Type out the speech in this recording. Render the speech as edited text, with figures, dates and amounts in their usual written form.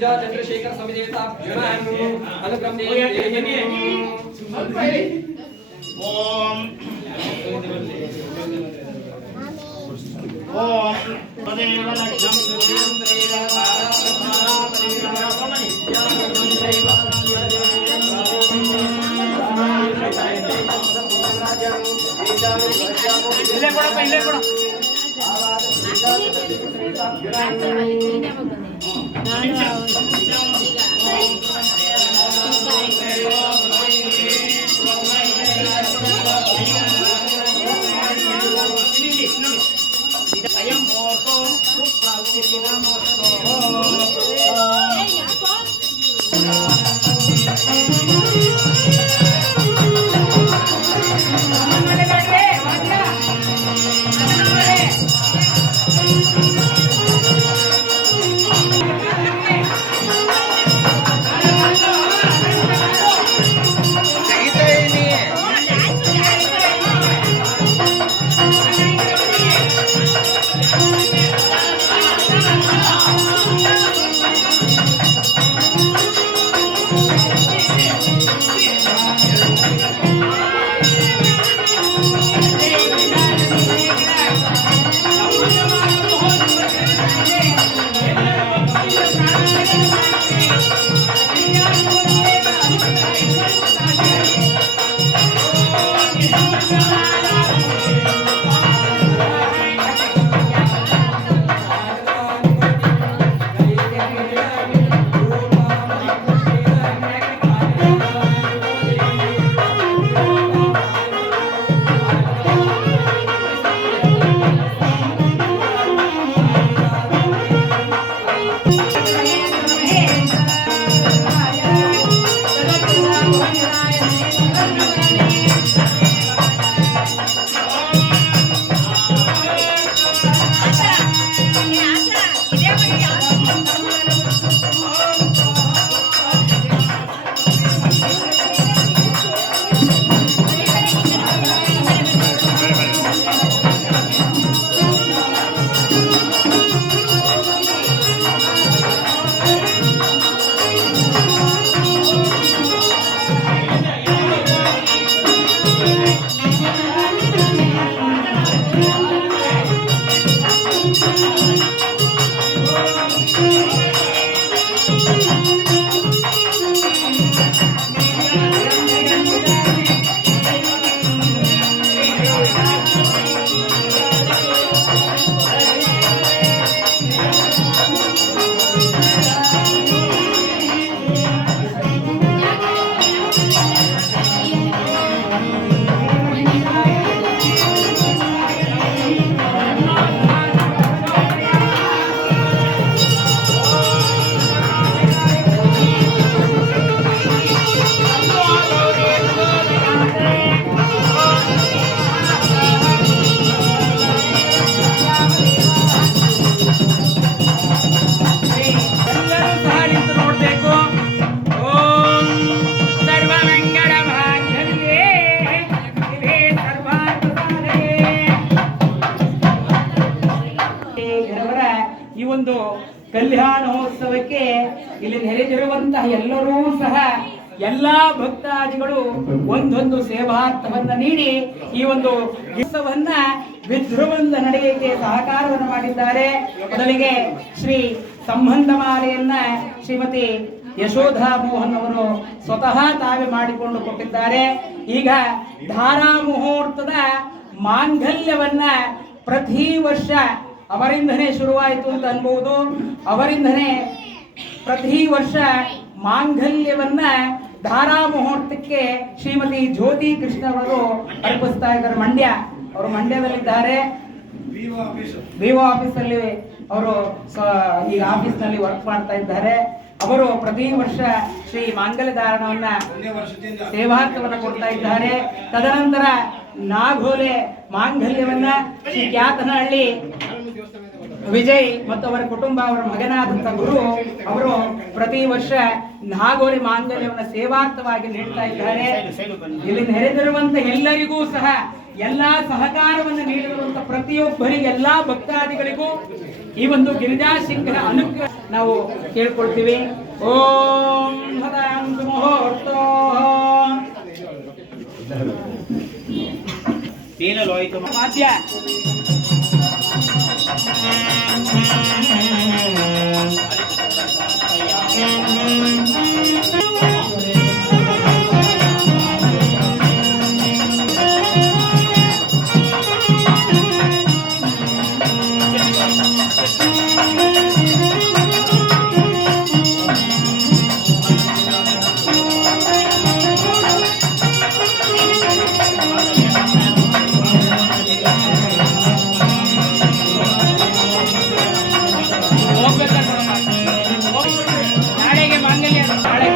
विजय चंद्रशेखर समिदेताभ्युमान् अनुक्रम्ये ओम ओम तदेव लक्ष्यं पहले पढ़ो ಕಲ್ಯಾಣೋತ್ಸವಕ್ಕೆ ಇಲ್ಲಿ ನೆರೆದಿರುವಂತಹ ಎಲ್ಲರೂ ಸಹ ಎಲ್ಲಾ ಭಕ್ತಾದಿಗಳು ಒಂದೊಂದು ಸೇವಾರ್ಥವನ್ನ ನೀಡಿ ಈ ಒಂದು ಉತ್ಸವವನ್ನ ವಿಜೃಂಭಣೆಯಿಂದ ನಡೆಯಕ್ಕೆ ಸಹಕಾರವನ್ನು ಮಾಡಿದ್ದಾರೆ. ಮೊದಲಿಗೆ ಶ್ರೀ ಸಂಬಂಧಮಾಲೆಯನ್ನ ಶ್ರೀಮತಿ ಯಶೋಧಾ ಮೋಹನ್ ಅವರು ಸ್ವತಃ ತಾವೇ ಮಾಡಿಕೊಂಡು ಕೊಟ್ಟಿದ್ದಾರೆ. ಈಗ ಧಾರಾ ಮುಹೂರ್ತದ ಮಾಂಗಲ್ಯವನ್ನ ಪ್ರತಿ ವರ್ಷ ಅವರಿಂದನೇ ಶುರುವಾಯಿತು ಅಂತ ಅನ್ಬಹುದು. ಅವರಿಂದನೇ ಪ್ರತಿ ವರ್ಷ ಮಾಂಗಲ್ಯವನ್ನ ಧಾರಾ ಮುಹೂರ್ತಕ್ಕೆ ಶ್ರೀಮತಿ ಜ್ಯೋತಿ ಕೃಷ್ಣ ಅವರು ಅರ್ಪಿಸ್ತಾ ಇದ್ದಾರೆ. ಅವರು ಮಂಡ್ಯದಲ್ಲಿದ್ದಾರೆ. ವಿವೋ ಆಫೀಸಲ್ಲಿ ಅವರು ಈ ಆಫೀಸ್ನಲ್ಲಿ ವರ್ಕ್ ಮಾಡ್ತಾ ಇದ್ದಾರೆ. ಅವರು ಪ್ರತಿ ವರ್ಷ ಶ್ರೀ ಮಾಂಗಲ್ಯ ಧಾರಣವನ್ನ ಸೇವಾರ್ಥವನ್ನ ಕೊಡ್ತಾ ಇದ್ದಾರೆ. ತದನಂತರ ನಾಗೋಲೆ ಮಾಂಗಲ್ಯವನ್ನ ಶ್ರೀ ಕ್ಯಾತನಹಳ್ಳಿ ವಿಜಯ್ ಮತ್ತು ಅವರ ಕುಟುಂಬ, ಅವರ ಮಗನಾದಂತ ಗುರು ಅವರು ಪ್ರತಿ ವರ್ಷ ನಾಗೋಲಿ ಮಾಂಗಲ್ಯವನ್ನು ಸೇವಾರ್ಥವಾಗಿ ನೀಡ್ತಾ ಇದ್ದಾರೆ. ಇಲ್ಲಿ ನೆರೆದಿರುವಂತ ಎಲ್ಲರಿಗೂ ಸಹ ಎಲ್ಲಾ ಸಹಕಾರವನ್ನು ನೀಡಿರುವಂತ ಪ್ರತಿಯೊಬ್ಬರಿಗೆ, ಎಲ್ಲಾ ಭಕ್ತಾದಿಗಳಿಗೂ ಈ ಒಂದು ಗಿರಿಜಾ ಸಿಂಗ್ರ ಅನುಗ್ರಹ ನಾವು ಕೇಳ್ಕೊಳ್ತೀವಿ. ಓಂ ಹದಾಂತು ಮುಹೂರ್ತೋ ವಾದ್ಯ ನಾಳೆಗೆ ಮಾಂಗಲ್ಯ ನಾಳೆ